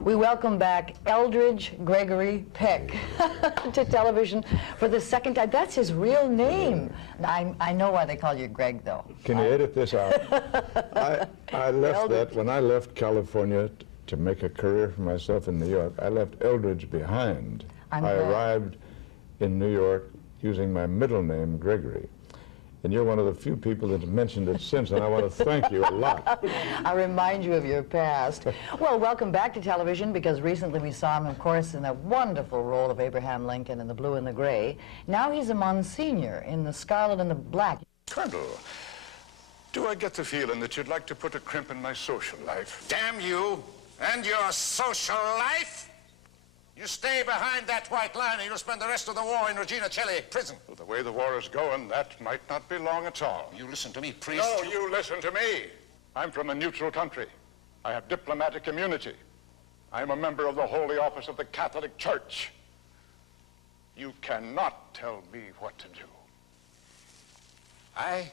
We welcome back Eldridge Gregory Peck to television for the second time. That's his real name. I know why they call you Greg, though. Can you edit this out? I left that, when I left California to make a career for myself in New York, I left Eldridge behind. I arrived in New York using my middle name, Gregory. And you're one of the few people that have mentioned it since, and I want to thank you a lot. I remind you of your past. Well, welcome back to television, because recently we saw him, of course, in a wonderful role of Abraham Lincoln in The Blue and the Gray. Now he's a Monsignor in The Scarlet and the Black. Colonel, do I get the feeling that you'd like to put a crimp in my social life? Damn you and your social life! You stay behind that white line and you'll spend the rest of the war in Regina Coeli prison. Well, the way the war is going, that might not be long at all. You listen to me, priest. No, you listen to me. I'm from a neutral country. I have diplomatic immunity. I'm a member of the Holy Office of the Catholic Church. You cannot tell me what to do. I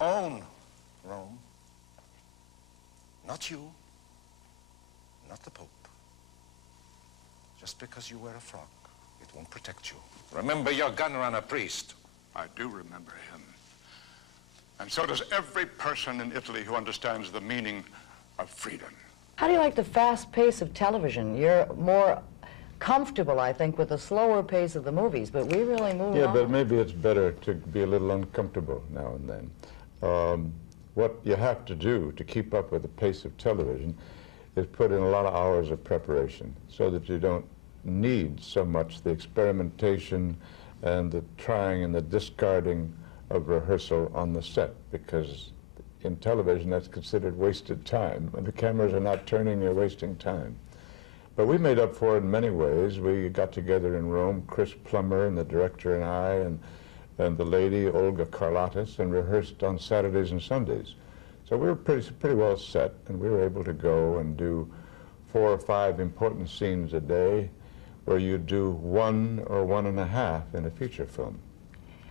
own Rome. Not you. Not the Pope. Just because you wear a frock, it won't protect you. Remember your gun runner, priest. I do remember him. And so does every person in Italy who understands the meaning of freedom. How do you like the fast pace of television? You're more comfortable, I think, with the slower pace of the movies, but we really move on. Yeah, but maybe it's better to be a little uncomfortable now and then. What you have to do to keep up with the pace of television is put in a lot of hours of preparation so that you don't need so much the experimentation and the trying and the discarding of rehearsal on the set, because in television that's considered wasted time. When the cameras are not turning, you're wasting time. But we made up for it in many ways. We got together in Rome, Chris Plummer and the director and I and the lady, Olga Karlatis, and rehearsed on Saturdays and Sundays. So we were pretty well set, and we were able to go and do 4 or 5 important scenes a day, where you do 1 or 1.5 in a feature film.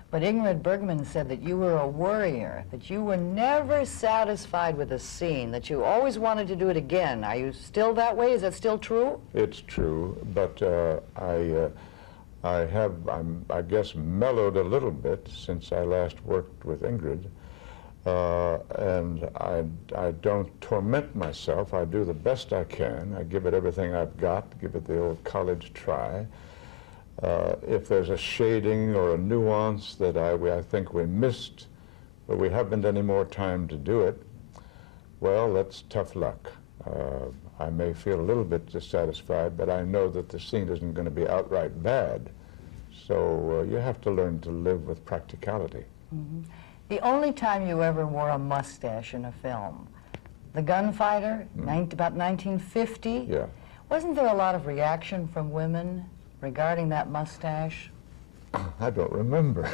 But Ingrid Bergman said that you were a worrier, that you were never satisfied with a scene, that you always wanted to do it again. Are you still that way? Is that still true? It's true, but I'm, I guess, mellowed a little bit since I last worked with Ingrid. And I don't torment myself. I do the best I can. I give it everything I've got, give it the old college try. If there's a shading or a nuance that I think we missed, but we haven't any more time to do it, well, that's tough luck. I may feel a little bit dissatisfied, but I know that the scene isn't going to be outright bad. So you have to learn to live with practicality. Mm-hmm. The only time you ever wore a mustache in a film, The Gunfighter, about 1950. Yeah. Wasn't there a lot of reaction from women regarding that mustache? I don't remember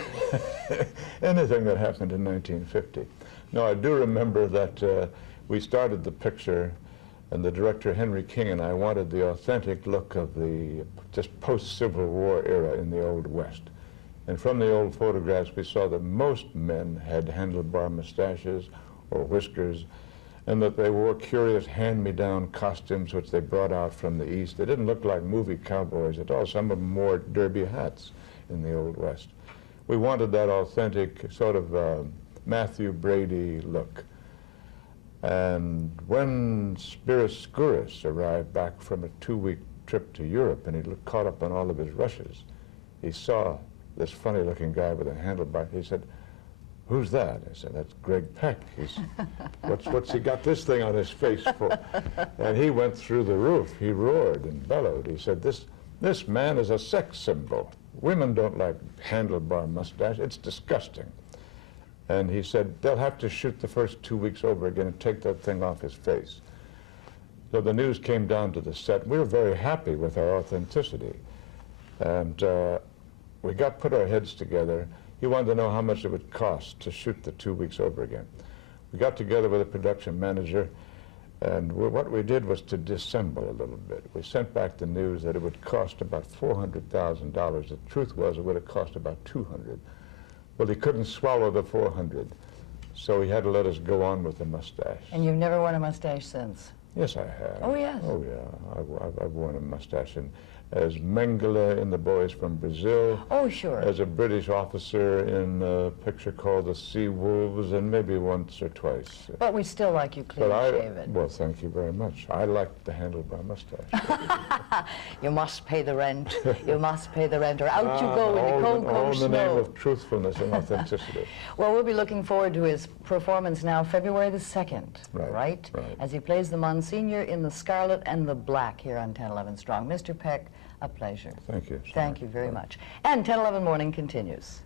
anything that happened in 1950. No, I do remember that we started the picture, and the director, Henry King, and I wanted the authentic look of the just post-Civil War era in the Old West. And from the old photographs, we saw that most men had handlebar mustaches or whiskers, and that they wore curious hand-me-down costumes which they brought out from the East. They didn't look like movie cowboys at all. Some of them wore derby hats in the Old West. We wanted that authentic sort of Matthew Brady look. And when Spiros Skouras arrived back from a 2-week trip to Europe, and he caught up on all of his rushes, he saw this funny-looking guy with a handlebar. He said, "Who's that?" I said, "That's Greg Peck. He's, what's he got this thing on his face for?" And he went through the roof. He roared and bellowed. He said, this man is a sex symbol. Women don't like handlebar mustache. It's disgusting." And he said, they'll have to shoot the first 2 weeks over again and take that thing off his face. So the news came down to the set. We were very happy with our authenticity. And we put our heads together. He wanted to know how much it would cost to shoot the 2 weeks over again. We got together with a production manager, and what we did was to dissemble a little bit. We sent back the news that it would cost about $400,000. The truth was it would have cost about $200,000. Well, he couldn't swallow the $400,000, so he had to let us go on with the mustache. And you've never worn a mustache since? Yes, I have. Oh, yes. Oh, yeah. I've worn a mustache as Mengele in The Boys from Brazil. Oh, sure. As a British officer in a picture called The Sea Wolves, and maybe once or twice. But we still like you clean-shaven. Well, thank you very much. I like the handlebar mustache. You must pay the rent. You must pay the rent, or out you go in the cold, all cold in the snow. name of truthfulness and authenticity. Well, we'll be looking forward to his performance now, February the 2nd, Right. As he plays the Monsignor in the Scarlet and the Black here on 1011 Strong. Mr. Peck, a pleasure. Thank you. Thank you very much. And 1011 Morning continues.